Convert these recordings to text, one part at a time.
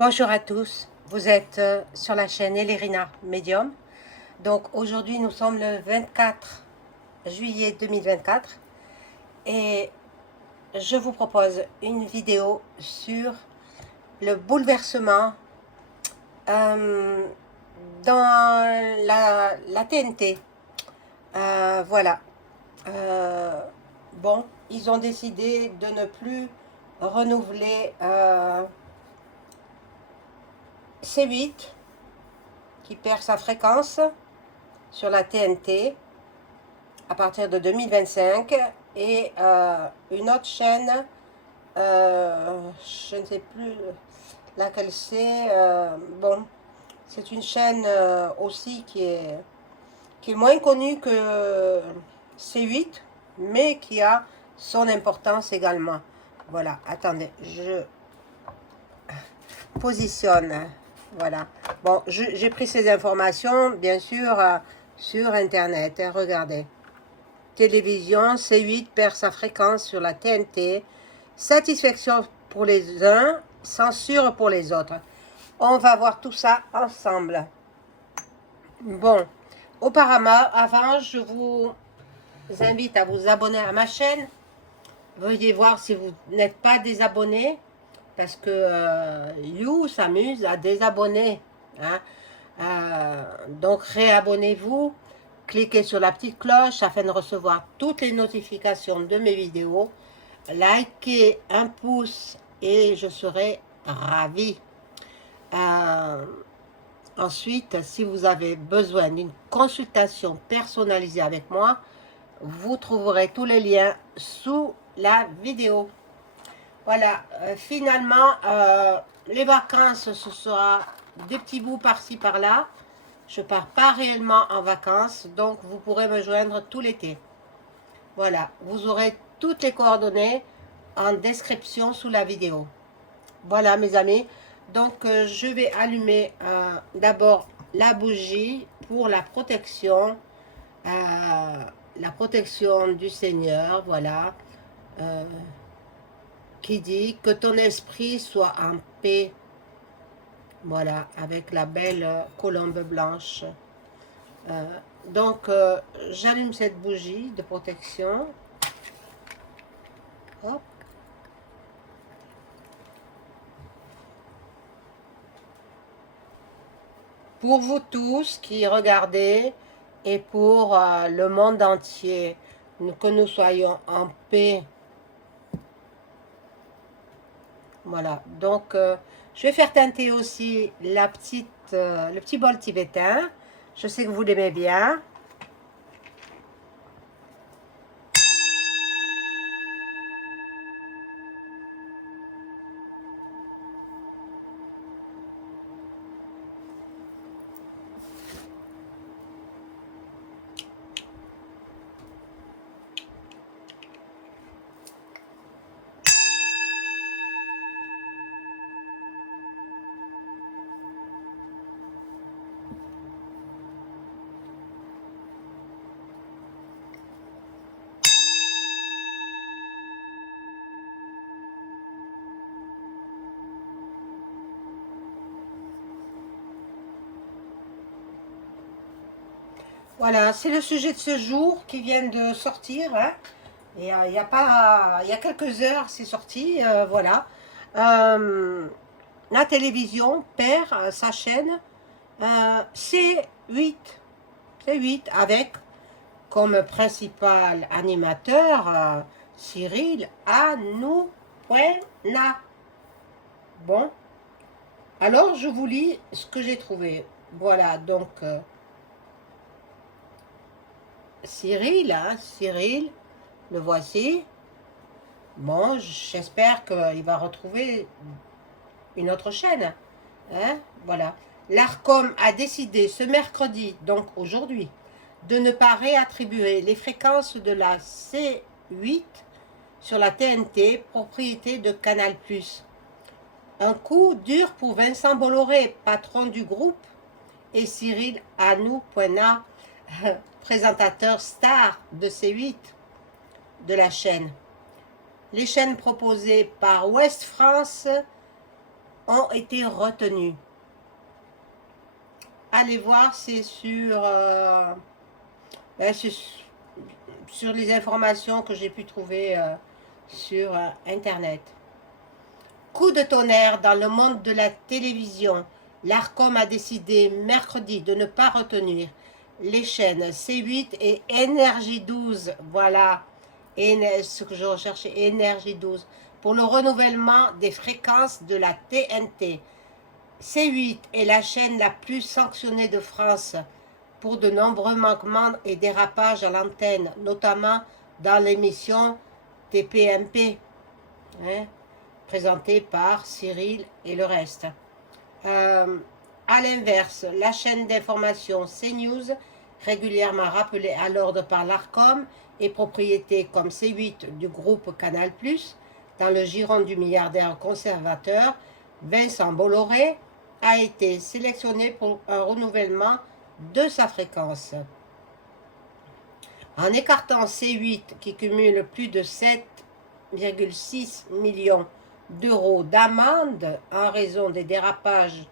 Bonjour à tous, vous êtes sur la chaîne Elérina Medium. Donc aujourd'hui nous sommes le 24 juillet 2024 et je vous propose une vidéo sur le bouleversement dans la TNT. Voilà. Bon, ils ont décidé de ne plus renouveler C8 qui perd sa fréquence sur la TNT à partir de 2025 et une autre chaîne, je ne sais plus laquelle c'est, bon, c'est une chaîne aussi qui est moins connue que C8 mais qui a son importance également. Voilà, attendez, je positionne. Voilà. Bon, j'ai pris ces informations, bien sûr, sur Internet. Hein, regardez. Télévision, C8 perd sa fréquence sur la TNT. Satisfaction pour les uns, censure pour les autres. On va voir tout ça ensemble. Bon, auparavant, avant, je vous invite à vous abonner à ma chaîne. Veuillez voir si vous n'êtes pas désabonné, parce que You s'amuse à désabonner. Hein. Donc réabonnez-vous, cliquez sur la petite cloche afin de recevoir toutes les notifications de mes vidéos. Likez un pouce et je serai ravie. Ensuite, si vous avez besoin d'une consultation personnalisée avec moi, vous trouverez tous les liens sous la vidéo. Voilà, finalement, les vacances, ce sera des petits bouts par-ci, par-là. Je pars pas réellement en vacances, donc vous pourrez me joindre tout l'été. Voilà, vous aurez toutes les coordonnées en description sous la vidéo. Voilà mes amis, donc je vais allumer d'abord la bougie pour la protection du Seigneur, voilà. Qui dit que ton esprit soit en paix. Voilà, avec la belle colombe blanche. Donc, j'allume cette bougie de protection. Hop. Pour vous tous qui regardez et pour le monde entier, que nous soyons en paix. Voilà, donc je vais faire teinter aussi le petit bol tibétain. Je sais que vous l'aimez bien. Voilà, c'est le sujet de ce jour qui vient de sortir. Hein. Et il y a quelques heures, c'est sorti. Voilà. La télévision perd sa chaîne C8. C8 avec comme principal animateur Cyril Hanouna. Bon. Alors, je vous lis ce que j'ai trouvé. Voilà, donc... Cyril, hein, Cyril, le voici. Bon, j'espère qu'il va retrouver une autre chaîne. Hein, voilà. L'ARCOM a décidé ce mercredi, donc aujourd'hui, de ne pas réattribuer les fréquences de la C8 sur la TNT, propriété de Canal+. Un coup dur pour Vincent Bolloré, patron du groupe, et Cyril Hanouna, présentateur star de C8 de la chaîne. Les chaînes proposées par Ouest France ont été retenus. Allez voir, c'est sur les informations que j'ai pu trouver sur Internet. Coup de tonnerre dans le monde de la télévision. L'ARCOM a décidé mercredi de ne pas retenir les chaînes C8 et Énergie 12. Voilà, ce que je recherchais, Énergie 12, pour le renouvellement des fréquences de la TNT. C8 est la chaîne la plus sanctionnée de France pour de nombreux manquements et dérapages à l'antenne, notamment dans l'émission TPMP, hein, présentée par Cyril et le reste. À l'inverse, la chaîne d'information CNews, régulièrement rappelée à l'ordre par l'ARCOM, est propriété comme C8 du groupe Canal+, dans le giron du milliardaire conservateur Vincent Bolloré, a été sélectionné pour un renouvellement de sa fréquence. En écartant C8 qui cumule plus de 7,6 millions d'euros d'amende en raison des dérapages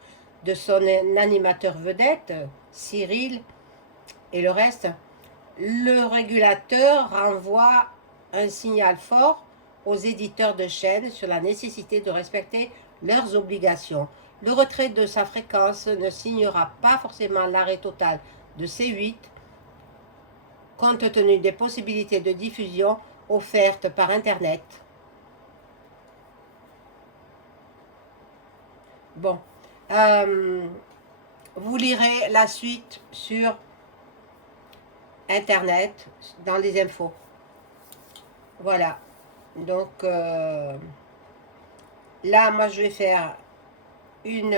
de son animateur vedette, Cyril et le reste, le régulateur renvoie un signal fort aux éditeurs de chaînes sur la nécessité de respecter leurs obligations. Le retrait de sa fréquence ne signera pas forcément l'arrêt total de C8, compte tenu des possibilités de diffusion offertes par Internet. Bon, vous lirez la suite sur Internet, dans les infos. Voilà. Donc, là, moi, je vais faire une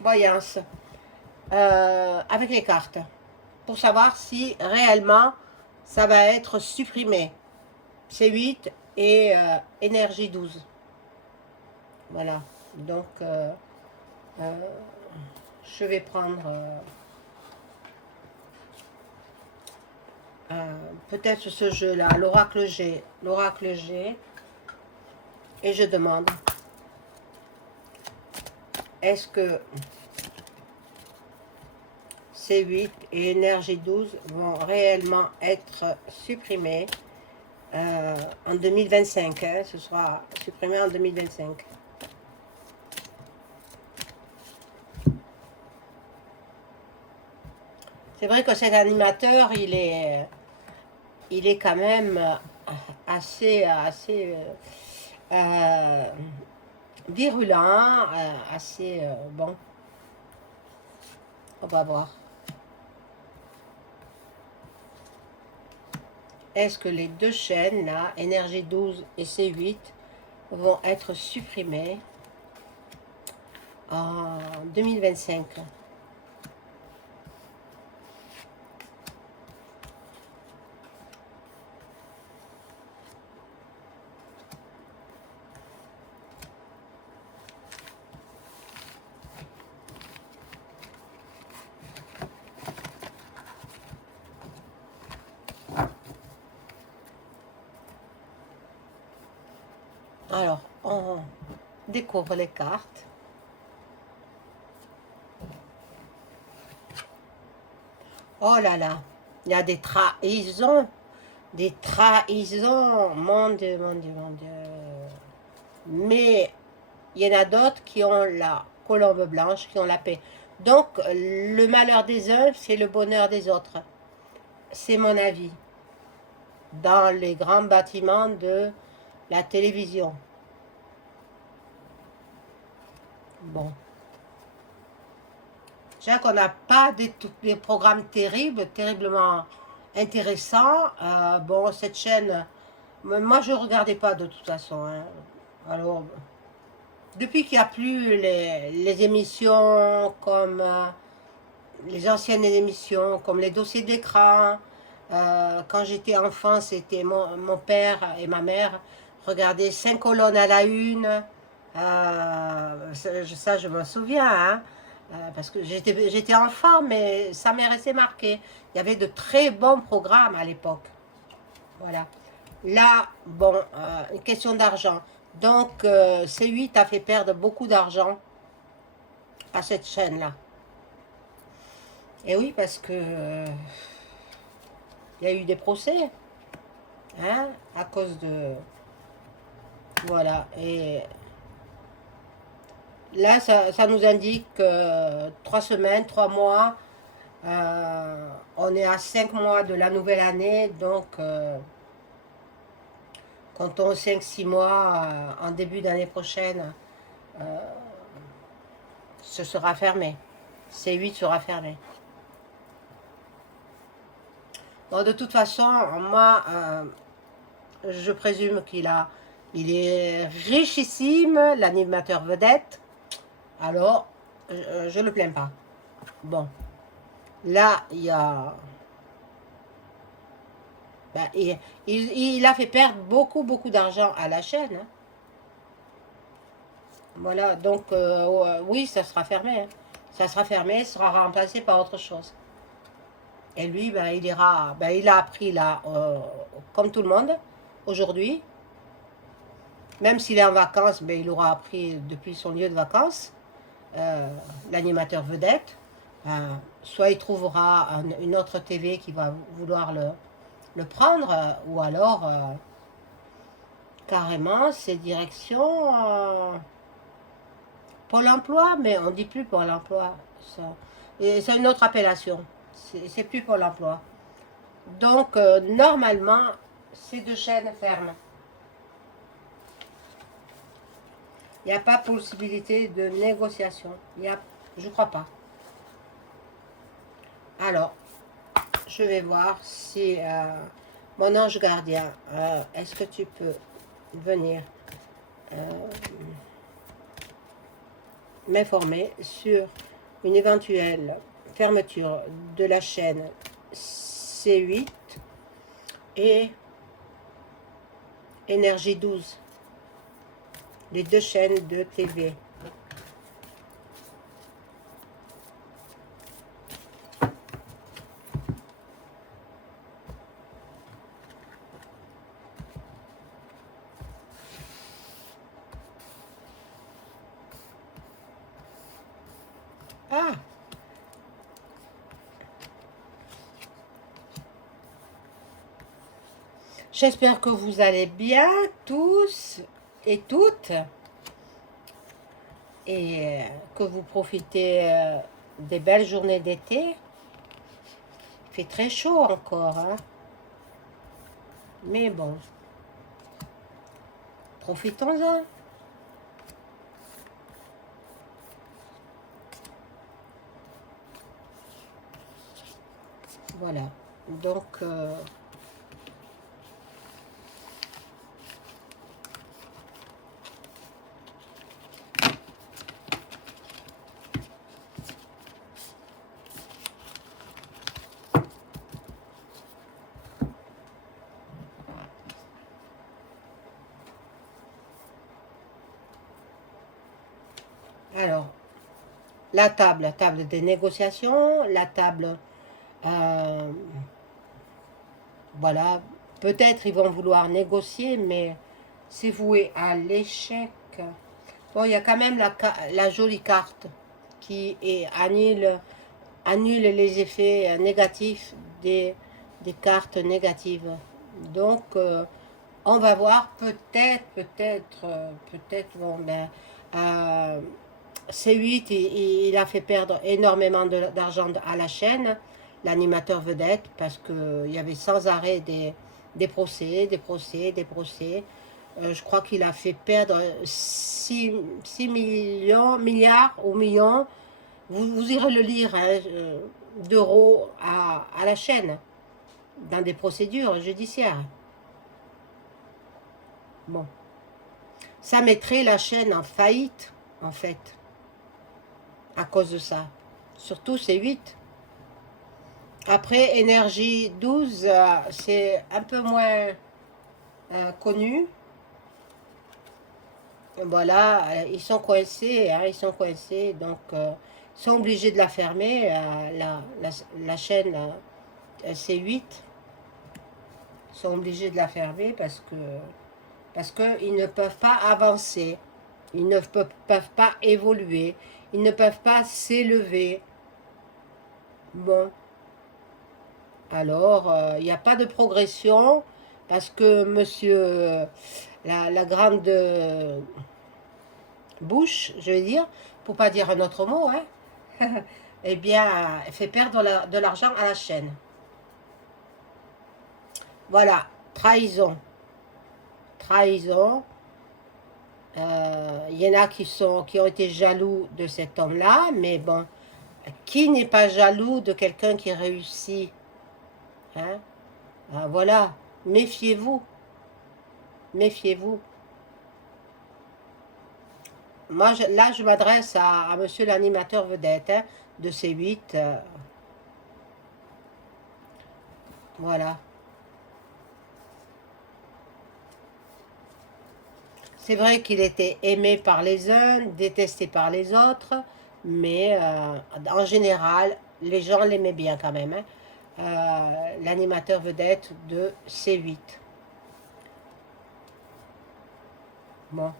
voyance avec les cartes pour savoir si réellement ça va être supprimé. C8 et Énergie 12. Voilà. Donc, je vais prendre peut-être ce jeu-là, l'oracle G. L'oracle G. Et je demande, est-ce que C8 et Énergie 12 vont réellement être supprimés en 2025, hein, ce sera supprimé en 2025. C'est vrai que cet animateur, il est quand même assez virulent, assez bon. On va voir. Est-ce que les deux chaînes, là, Énergie 12 et C8, vont être supprimées en 2025? Alors, on découvre les cartes. Oh là là, il y a des trahisons, mon Dieu, mon Dieu, mon Dieu. Mais il y en a d'autres qui ont la colombe blanche, qui ont la paix. Donc, le malheur des uns, c'est le bonheur des autres. C'est mon avis. Dans les grands bâtiments de la télévision. Bon. Déjà qu'on n'a pas des programmes terriblement intéressants. Bon, cette chaîne, moi je ne regardais pas de toute façon. Hein. Alors, depuis qu'il n'y a plus les émissions comme les anciennes émissions, comme les dossiers d'écran, quand j'étais enfant, c'était mon père et ma mère regardaient 5 colonnes à la une. Ça, je m'en souviens, hein, parce que j'étais enfant, mais ça m'est resté marqué. Il y avait de très bons programmes à l'époque. Voilà. Là, bon, une question d'argent. Donc, C8 a fait perdre beaucoup d'argent à cette chaîne-là. Et oui, parce que il y a eu des procès, hein, à cause de... Voilà, et là, ça nous indique 3 semaines, 3 mois, on est à 5 mois de la nouvelle année, donc comptons 5-6 mois, en début d'année prochaine, ce sera fermé. C8 sera fermé. Bon, de toute façon, moi, je présume il est richissime, l'animateur vedette. Alors, je le plains pas. Bon, là, il y a... Ben, il a fait perdre beaucoup d'argent à la chaîne, hein. Voilà, donc, oui, ça sera fermé, hein. Ça sera fermé, sera remplacé par autre chose. Et lui, ben, il ira... Ben, il a appris, là, comme tout le monde, aujourd'hui. Même s'il est en vacances, ben, il aura appris depuis son lieu de vacances. L'animateur vedette. Soit il trouvera une autre TV qui va vouloir le prendre, ou alors carrément c'est direction Pôle emploi, mais on dit plus Pôle emploi. Et c'est une autre appellation. C'est plus Pôle emploi. Donc normalement, ces deux chaînes ferment. Il n'y a pas possibilité de négociation. Je crois pas. Alors, je vais voir si mon ange gardien, est-ce que tu peux venir m'informer sur une éventuelle fermeture de la chaîne C8 et Énergie 12, les deux chaînes de TV. Ah, j'espère que vous allez bien tous et toutes et que vous profitez des belles journées d'été. Il fait très chaud encore, hein? Mais bon, profitons-en. Voilà, donc alors, la table des négociations, la table, euh, voilà, peut-être ils vont vouloir négocier, mais c'est voué à l'échec. Bon, il y a quand même la jolie carte qui annule les effets négatifs des cartes négatives. Donc, on va voir, peut-être, bon, ben, C8, il a fait perdre énormément d'argent à la chaîne, l'animateur vedette, parce qu'il y avait sans arrêt des procès, des procès, des procès. Je crois qu'il a fait perdre 6 milliards ou millions, vous irez le lire, hein, d'euros à la chaîne, dans des procédures judiciaires. Bon, ça mettrait la chaîne en faillite, en fait, à cause de ça. Surtout C8. Après, Énergie 12, c'est un peu moins connu. Voilà, ils sont coincés, hein, ils sont coincés, donc ils sont obligés de la fermer, la chaîne C8. Ils sont obligés de la fermer parce parce qu'ils ne peuvent pas avancer, ils ne peuvent pas évoluer, ils ne peuvent pas s'élever. Bon, alors, il n'y a pas de progression, parce que monsieur, la grande bouche, je vais dire, pour pas dire un autre mot, hein, eh bien, elle fait perdre de l'argent à la chaîne. Voilà, trahison. Trahison. Il y en a qui ont été jaloux de cet homme-là, mais bon, qui n'est pas jaloux de quelqu'un qui réussit, hein? Voilà, méfiez-vous, méfiez-vous. Moi, là, je m'adresse à monsieur l'animateur vedette, hein, de C8. Voilà. C'est vrai qu'il était aimé par les uns, détesté par les autres, mais en général, les gens l'aimaient bien quand même, hein. L'animateur vedette de C8. Bon.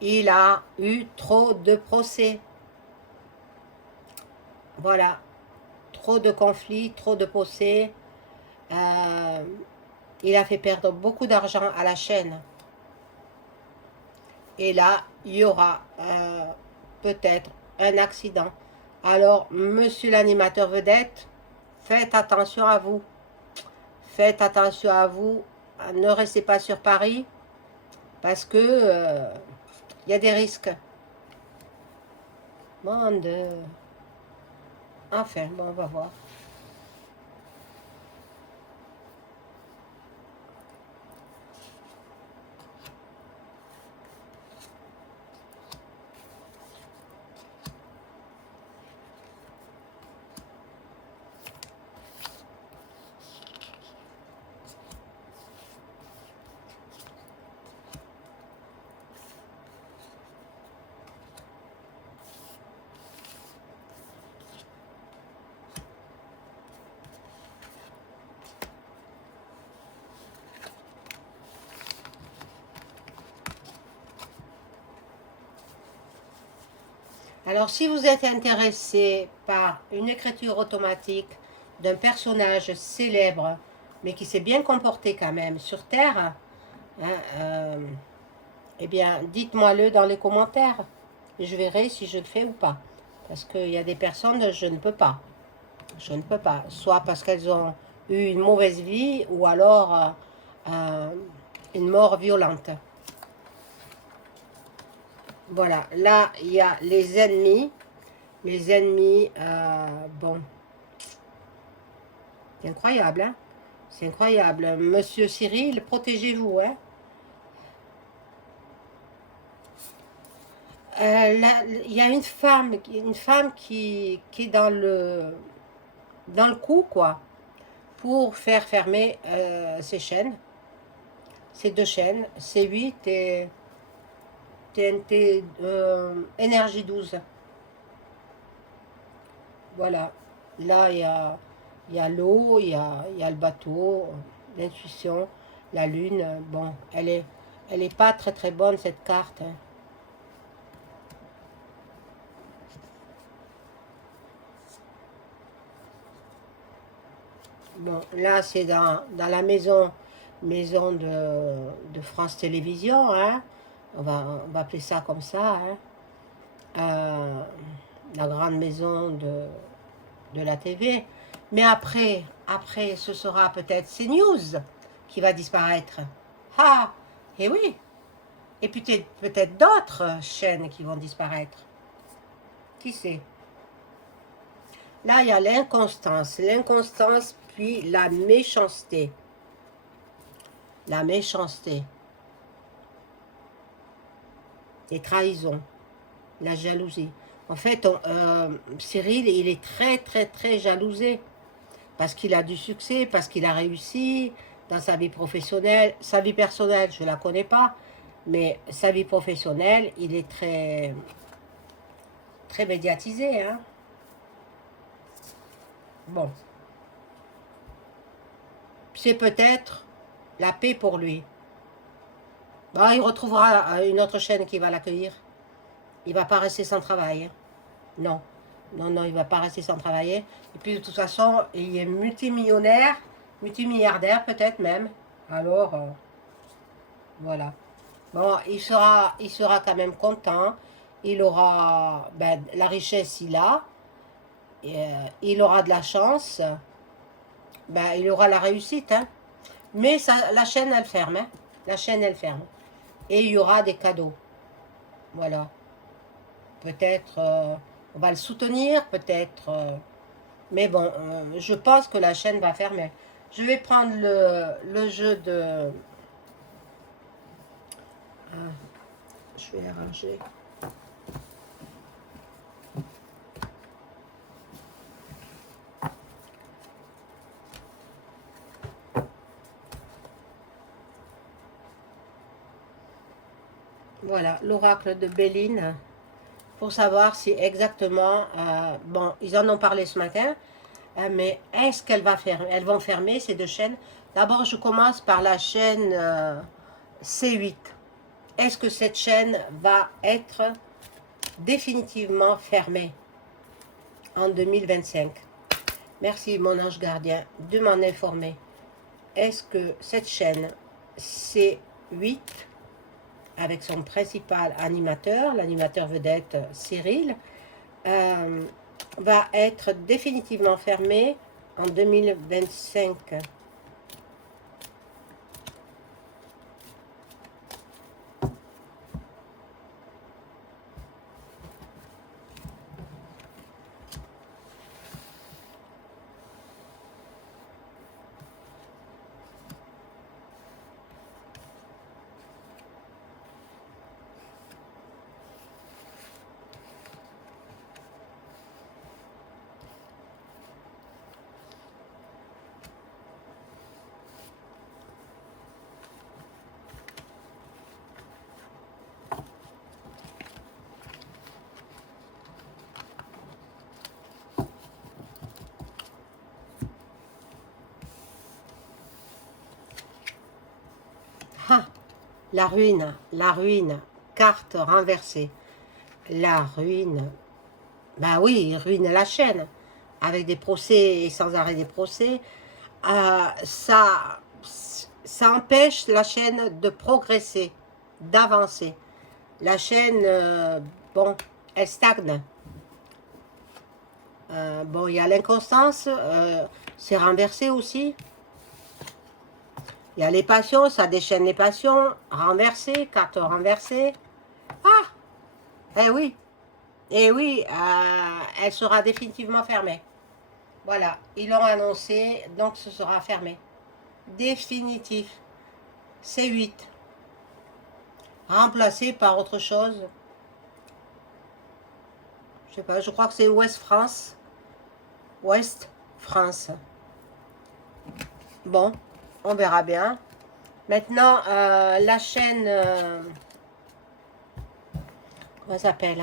Il a eu trop de procès. Voilà. Trop de conflits, trop de procès. Il a fait perdre beaucoup d'argent à la chaîne. Et là, il y aura peut-être un accident. Alors, monsieur l'animateur vedette, faites attention à vous. Faites attention à vous. Ne restez pas sur Paris, parce que il y a des risques. Monde. Enfin, bon, on va voir. Alors, si vous êtes intéressé par une écriture automatique d'un personnage célèbre, mais qui s'est bien comporté quand même sur Terre, hein, eh bien, dites-moi-le dans les commentaires. Et je verrai si je le fais ou pas. Parce qu'il y a des personnes, je ne peux pas. Je ne peux pas. Soit parce qu'elles ont eu une mauvaise vie, ou alors une mort violente. Voilà, là, il y a les ennemis. Les ennemis, bon, c'est incroyable, hein? C'est incroyable. Monsieur Cyril, protégez-vous, hein? Là, il y a une femme qui est dans le coup, quoi, pour faire fermer ces chaînes, ces deux chaînes, C8 et TNT Énergie 12. Voilà. Là, il y a l'eau, il y a le bateau, l'intuition, la lune. Bon, elle est pas très très bonne cette carte, hein. Bon, là, c'est dans la maison de France Télévisions, hein. On va appeler ça comme ça, hein. La grande maison de la TV. Mais après, ce sera peut-être CNews qui va disparaître. Ah, et oui. Et peut-être d'autres chaînes qui vont disparaître. Qui sait? Là, il y a l'inconstance. L'inconstance, puis la méchanceté. La méchanceté. Les trahisons. La jalousie. En fait, Cyril, il est très, très, très jalousé. Parce qu'il a du succès, parce qu'il a réussi dans sa vie professionnelle. Sa vie personnelle, je ne la connais pas. Mais sa vie professionnelle, il est très, très médiatisé, hein. Bon. C'est peut-être la paix pour lui. Bah, il retrouvera une autre chaîne qui va l'accueillir. Il ne va pas rester sans travail. Non. Non, non, il ne va pas rester sans travailler. Et puis, de toute façon, il est multimillionnaire, multimilliardaire peut-être même. Alors, voilà. Bon, il sera quand même content. Il aura ben, la richesse, il a. Il aura de la chance. Ben, il aura la réussite. Hein. Mais ça, la chaîne, elle ferme. Hein. La chaîne, elle ferme. Et il y aura des cadeaux. Voilà. Peut-être, on va le soutenir, peut-être. Mais bon, je pense que la chaîne va fermer. Je vais prendre le jeu de... Ah, je vais arranger. Voilà, l'oracle de Béline. Pour savoir si exactement... bon, ils en ont parlé ce matin. Mais est-ce qu'elle va fermer? Elles vont fermer ces deux chaînes. D'abord, je commence par la chaîne C8. Est-ce que cette chaîne va être définitivement fermée en 2025? Merci mon ange gardien de m'en informer. Est-ce que cette chaîne C8, avec son principal animateur, l'animateur vedette Cyril, va être définitivement fermée en 2025? Ah, la ruine, carte renversée. La ruine, ben oui, il ruine la chaîne, avec des procès et sans arrêt des procès. Ça empêche la chaîne de progresser, d'avancer. La chaîne, bon, elle stagne. Bon, il y a l'inconstance, c'est renversé aussi. Il y a les passions, ça déchaîne les passions, renversé, carte renversée. Ah, eh oui, elle sera définitivement fermée. Voilà, ils l'ont annoncé, donc ce sera fermé. Définitif. C8. Remplacé par autre chose. Je sais pas, je crois que c'est Ouest France. Ouest France. Bon, on verra bien. Maintenant, la chaîne... comment ça s'appelle?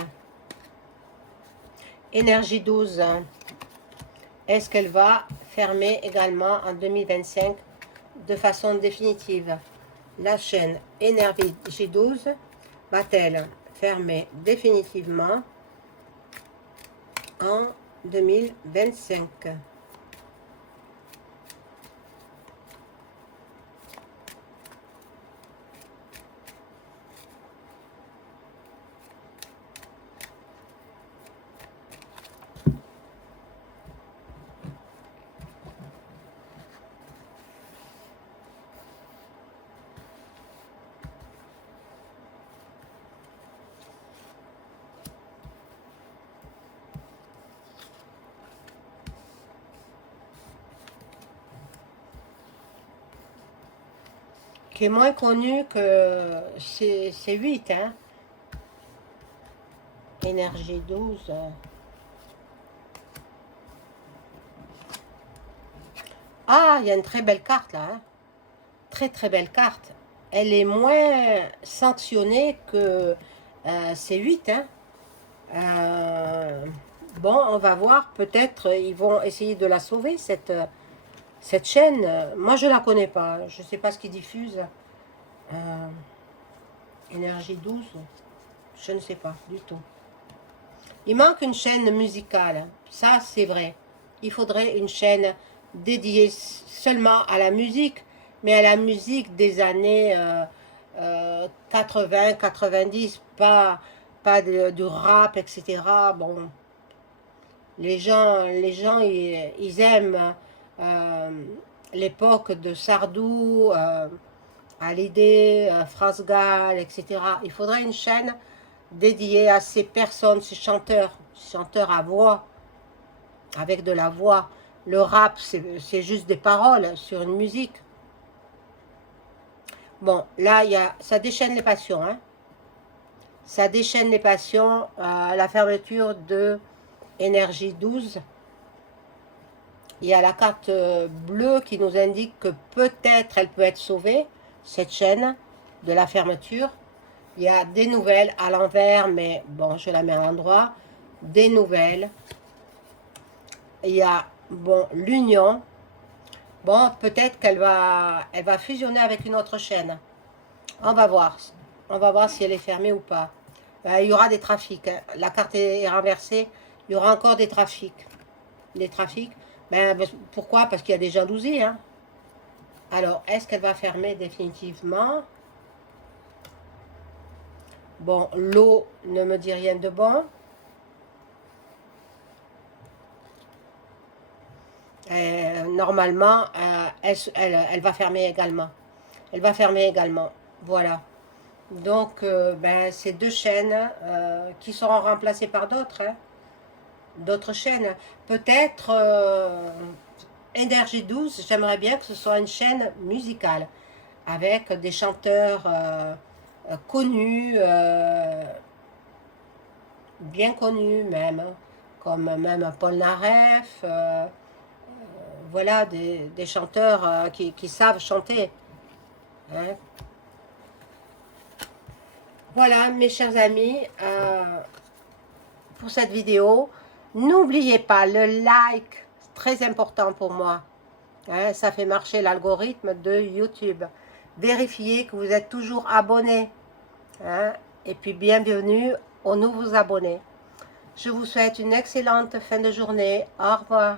Énergie 12. Est-ce qu'elle va fermer également en 2025 de façon définitive? La chaîne Énergie 12 va-t-elle fermer définitivement en 2025? Qui est moins connu que c'est 8, hein. Énergie 12. Ah, il y a une très belle carte là. Hein. Très très belle carte. Elle est moins sanctionnée que C8. Hein. Bon, on va voir. Peut-être ils vont essayer de la sauver, cette chaîne. Moi, je ne la connais pas. Je ne sais pas ce qu'ils diffusent. Énergie 12, je ne sais pas du tout. Il manque une chaîne musicale, ça c'est vrai. Il faudrait une chaîne dédiée seulement à la musique, mais à la musique des années 80, 90, pas du rap, etc. Bon, les gens ils aiment euh, l'époque de Sardou, Hallyday, France Gall, etc. Il faudrait une chaîne dédiée à ces personnes, ces chanteurs à voix, avec de la voix. Le rap, c'est juste des paroles sur une musique. Bon, là, ça déchaîne les passions. Hein. Ça déchaîne les passions. La fermeture de Énergie 12. Il y a la carte bleue qui nous indique que peut-être elle peut être sauvée, cette chaîne de la fermeture. Il y a des nouvelles à l'envers, mais bon, je la mets à l'endroit. Des nouvelles. Il y a, bon, l'union. Bon, peut-être elle va fusionner avec une autre chaîne. On va voir. On va voir si elle est fermée ou pas. Il y aura des trafics. Hein. La carte est renversée. Il y aura encore des trafics. Des trafics. Ben, pourquoi? Parce qu'il y a des jalousies. Hein. Alors, est-ce qu'elle va fermer définitivement? Bon, l'eau ne me dit rien de bon. Normalement, elle va fermer également. Elle va fermer également. Voilà. Donc, ben, ces deux chaînes qui seront remplacées par d'autres. Hein, d'autres chaînes. Peut-être Énergie 12, j'aimerais bien que ce soit une chaîne musicale avec des chanteurs connus, bien connus même, comme même Paul Naref, voilà, des chanteurs qui savent chanter. Hein. Voilà, mes chers amis, pour cette vidéo. N'oubliez pas le like, c'est très important pour moi. Hein, ça fait marcher l'algorithme de YouTube. Vérifiez que vous êtes toujours abonné. Hein, et puis bienvenue aux nouveaux abonnés. Je vous souhaite une excellente fin de journée. Au revoir.